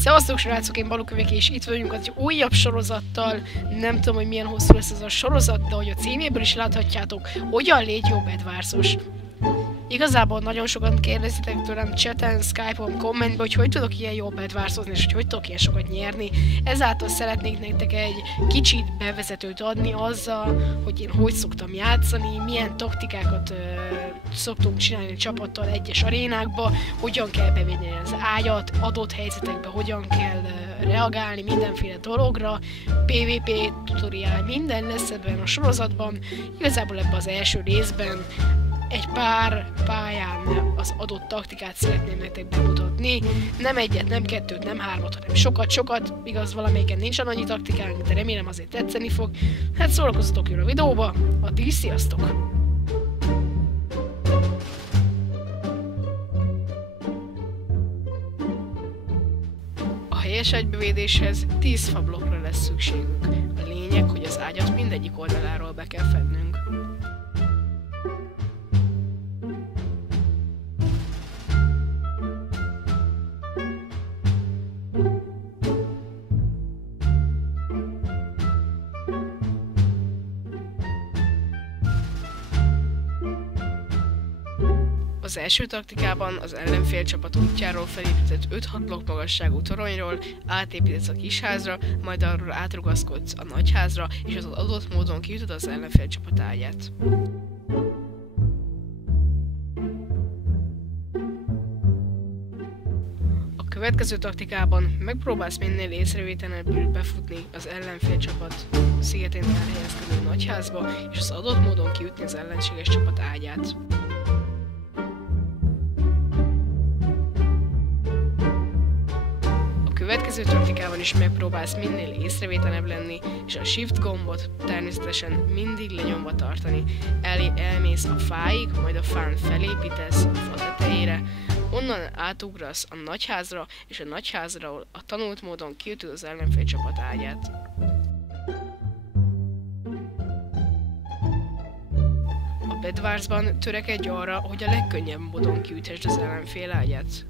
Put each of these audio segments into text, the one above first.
Szevasztok srácok, én Balukövek, és itt vagyunk egy újabb sorozattal. Nem tudom, hogy milyen hosszú lesz ez a sorozat, de hogy a címéből is láthatjátok, hogyan légy jobb Edwardsos. Igazából nagyon sokan kérdezitek tőlem chaten, Skype-on, kommentben, hogy tudok ilyen jobb Edwardsozni, és hogy tudok ilyen sokat nyerni. Ezáltal szeretnék nektek egy kicsit bevezetőt adni azzal, hogy én hogy szoktam játszani, milyen taktikákat szoktunk csinálni a csapattal egyes arénákba, hogyan kell bevédeni az ágyat, adott helyzetekben hogyan kell reagálni mindenféle dologra, PvP, tutoriál, minden lesz ebben a sorozatban. Igazából ebben az első részben egy pár pályán az adott taktikát szeretném nektek bemutatni. Nem egyet, nem kettőt, nem hármat, hanem sokat. Igaz, valamelyiken nincsen annyi taktikánk, de remélem azért tetszeni fog. Hát szórakozzatok jön a videóba, addig is sziasztok! A helyes ágybevédéshez 10 fablokkra lesz szükségünk. A lényeg, hogy az ágyat mindegyik oldaláról be kell fednünk. Az első taktikában az ellenfél csapat útjáról felépített 5-6 blokk magasságú toronyról átépítesz a kisházra, majd arról átrugaszkodsz a nagyházra, és az adott módon kiütöd az ellenfél csapat ágyát. A következő taktikában megpróbálsz minél észrevétlenebbül befutni az ellenfél csapat szigetén elhelyezkedő nagyházba, és az adott módon kiütni az ellenséges csapat ágyát. A következő taktikában is megpróbálsz minél észrevétlenebb lenni, és a Shift gombot természetesen mindig lenyomva tartani. Elmész a fáig, majd a fán felépítesz a fa tetejére, onnan átugrasz a nagyházra, és a nagyházról a tanult módon kiütöd az ellenfél csapat ágyát. A Bedwarsban törekedj arra, hogy a legkönnyebb módon kiüthesd az ellenfél ágyát.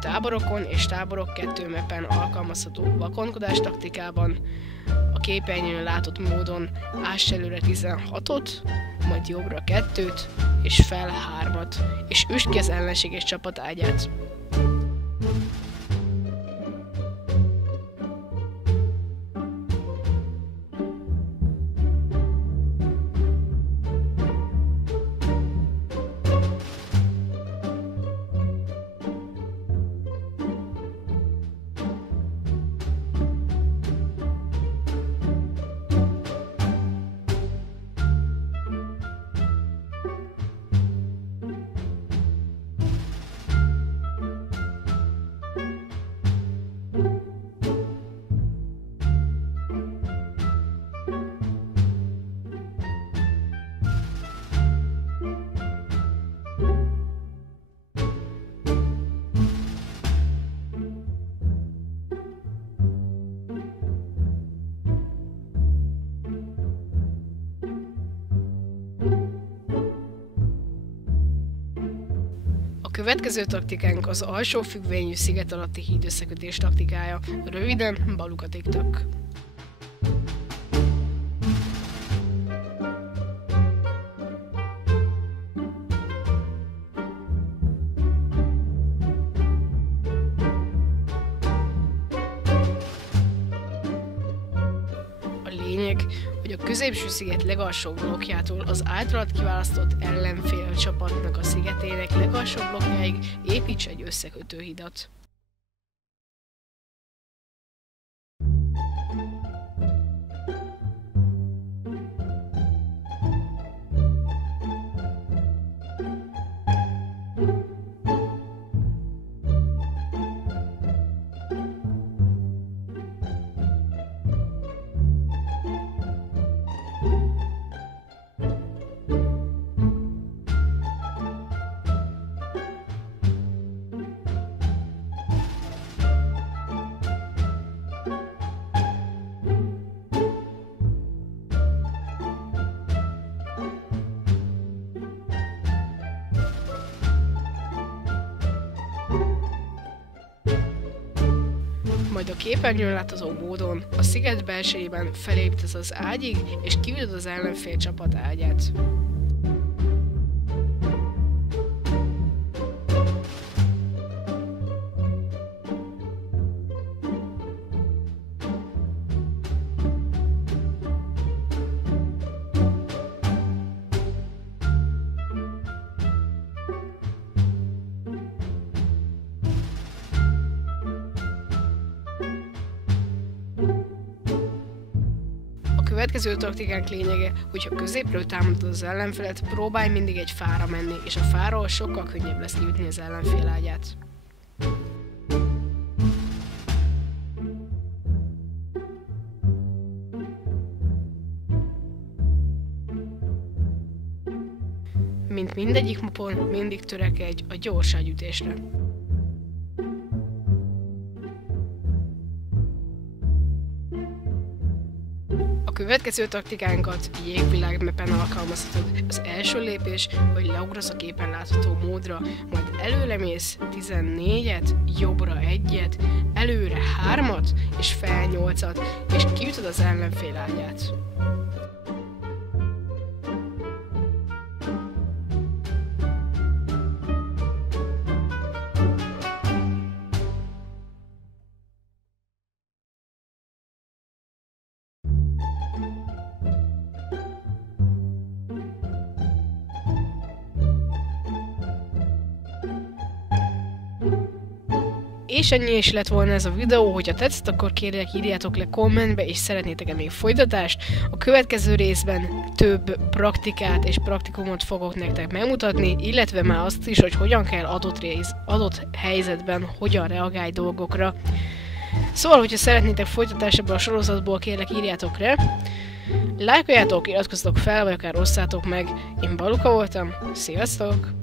Táborokon és táborok 2 mappen alkalmazható vakonkodás taktikában a képernyőn látott módon áss előre 16-ot, majd jobbra 2-t és fel 3-at, és üsd ki az ellenséges csapat ágyát. A következő taktikánk az alsó függvényű sziget alatti híd összekötés taktikája, röviden Balukatik-tök. A lényeg, hogy a középső sziget legalsóbb blokkjától az általad kiválasztott ellenfél csapatnak a szigetének legalsóbb blokkjáig építs egy összekötő hidat. majd a képernyőn látható módon a sziget belsejében felépítesz az ágyig, és kiütöd az ellenfél csapat ágyát. A következő taktikánk lényege, hogyha középről támadod az ellenfelet, próbálj mindig egy fára menni, és a fáról sokkal könnyebb lesz kiütni az ellenfél ágyát. Mint mindegyik mapon, mindig törekedj a gyors ágyütésre. A következő taktikánkat jégvilág mappen alkalmazhatod. Az első lépés, hogy leugrasz a képen látható módra, majd előremész 14-et, jobbra 1-et, előre 3-at és fel 8-at, és kiütöd az ellenfél ágyát. És ennyi is lett volna ez a videó, hogyha tetszett, akkor kérlek írjátok le kommentbe, és szeretnétek-e még folytatást. A következő részben több praktikát és praktikumot fogok nektek megmutatni, illetve már azt is, hogy hogyan kell adott helyzetben hogyan reagálj dolgokra. Szóval, hogyha szeretnétek folytatást ebből a sorozatból, kérlek írjátok le. Lájkoljátok, iratkozzatok fel, vagy akár osszátok meg. Én Baluka voltam, sziasztok!